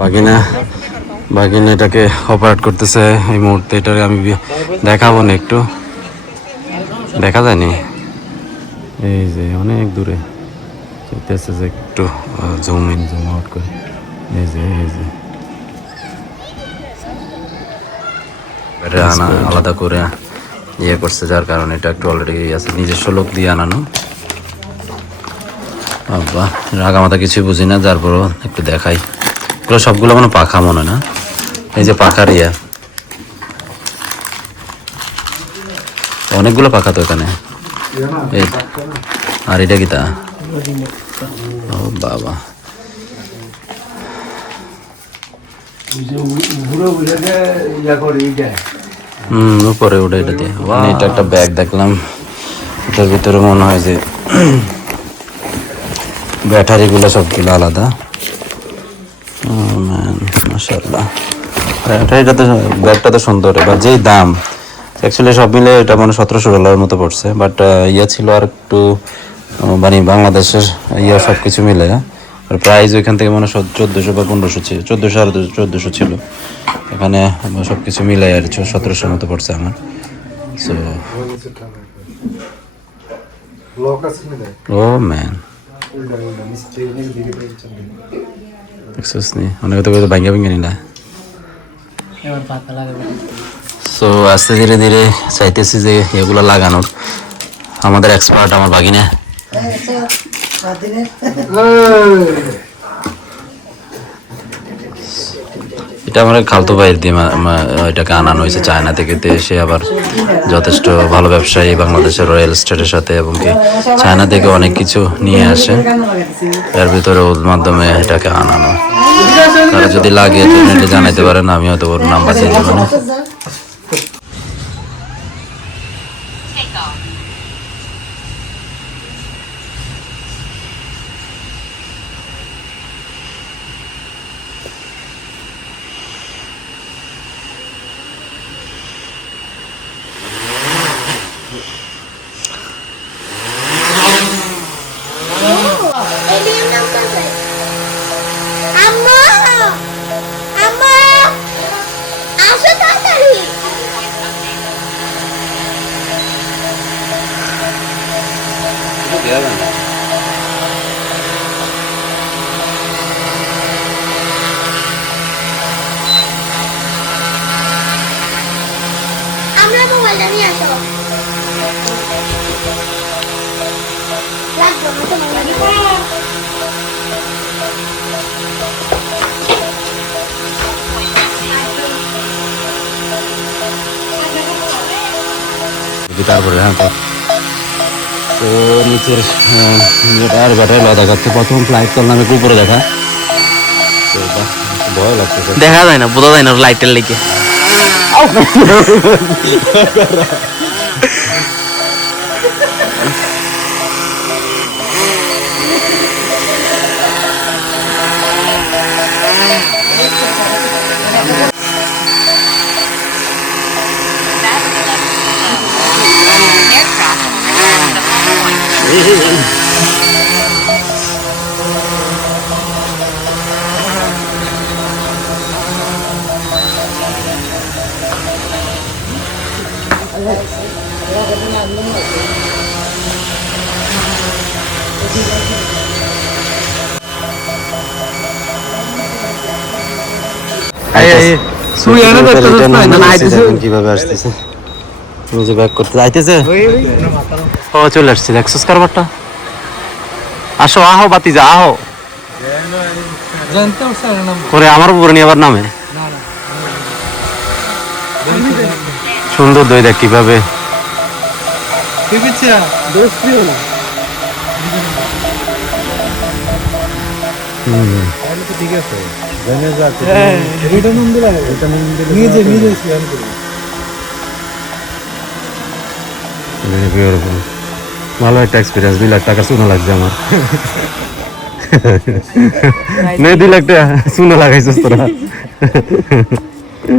বাগিনা বাগিনা এটাকে অপারেট করতেছে এই মুহূর্তে। এটাকে আমি দেখাবো না, একটু দেখা যায়নি, এই যে অনেক দূরে চলতেছে, যে একটু জুম ইন জুম আউট করে, এই যে এটা আলাদা করে ইয়ে করছে, যার কারণে এটা একটু অলরেডি আছে, নিজস্ব লোক দিয়ে আনানো। বাবা রাগা মাথা কিছুই বুঝি না, যার পরও একটু দেখাই। এগুলো সবগুলো মানে পাখা মনে না, এই যে পাখার ইয়ে, অনেকগুলো পাখা তো এখানে। আর এটা কি তা? ও বাবা, উপরে ওটা এটা দিয়ে। এটা একটা ব্যাগ দেখলাম, এটার ভিতরে মনে হয় যে ব্যাটারিগুলো সবগুলো আলাদা। মাশাআল্লাহ, এটা তো ব্যাগটা তো সুন্দর। এবার যেই দাম অ্যাকচুয়ালি সব মিলে এটা মানে 1700 ডলারের মতো পড়ছে, বাট ইয়ে ছিল আর একটু মানে বাংলাদেশের ইয়ে সব কিছু মিলে আর প্রাইস ওইখান থেকে মানে 1400 বা 1500 ছিল, 1400 আর 1400 ছিল। এখানে সব কিছু মিলাই আর 1700 মতো পড়ছে আমার। সো ও ম্যান, অনেক তো ভাঙ্গা ভাঙ্গা নিলা। সো আস্তে ধীরে ধীরে চাইতেছি যে এগুলো লাগানোর। আমাদের এক্সপার্ট আমার ভাগিনা, এটা আমার খালতো ভাইয়ের দিয়ে এটাকে আনানো হয়েছে চায়না থেকে। সে আবার যথেষ্ট ভালো ব্যবসায়ী বাংলাদেশের রয়্যাল স্টেটের সাথে, এবং কি চায়না থেকে অনেক কিছু নিয়ে আসে, এর ভিতরে ওর মাধ্যমে এটাকে আনানো। তারা যদি লাগে জানাইতে পারেন, আমি হয়তো ওর নাম বাঁচিয়ে দেবো না। তারপরে হ্যাঁ, তো নিচের আর ব্যাটারি আলাদা করতে প্রথম ফ্লাইট করলাম একটু উপরে দেখা, ভয় লাগতেছে, দেখা যায় না, বোঝা যায় না লাইটের লেগে। কিভাবে আসতেছে, নিজে ব্যাক করতে যাইতেছে। ও চলে আসছে, দেখছিস কারবারটা। আসো আহো বাতি যা আহো করে আমার উপরে নিয়ে আবার নামে। সুন্দর দই দেখ কিভাবে ঠিক আছে। ভালো একটা এক্সপিরিয়েন্স, 2 লাখ টাকা চুনা লাগছে আমার। 2 লাখ টাকা চুনা লাগাইছিস তোরা।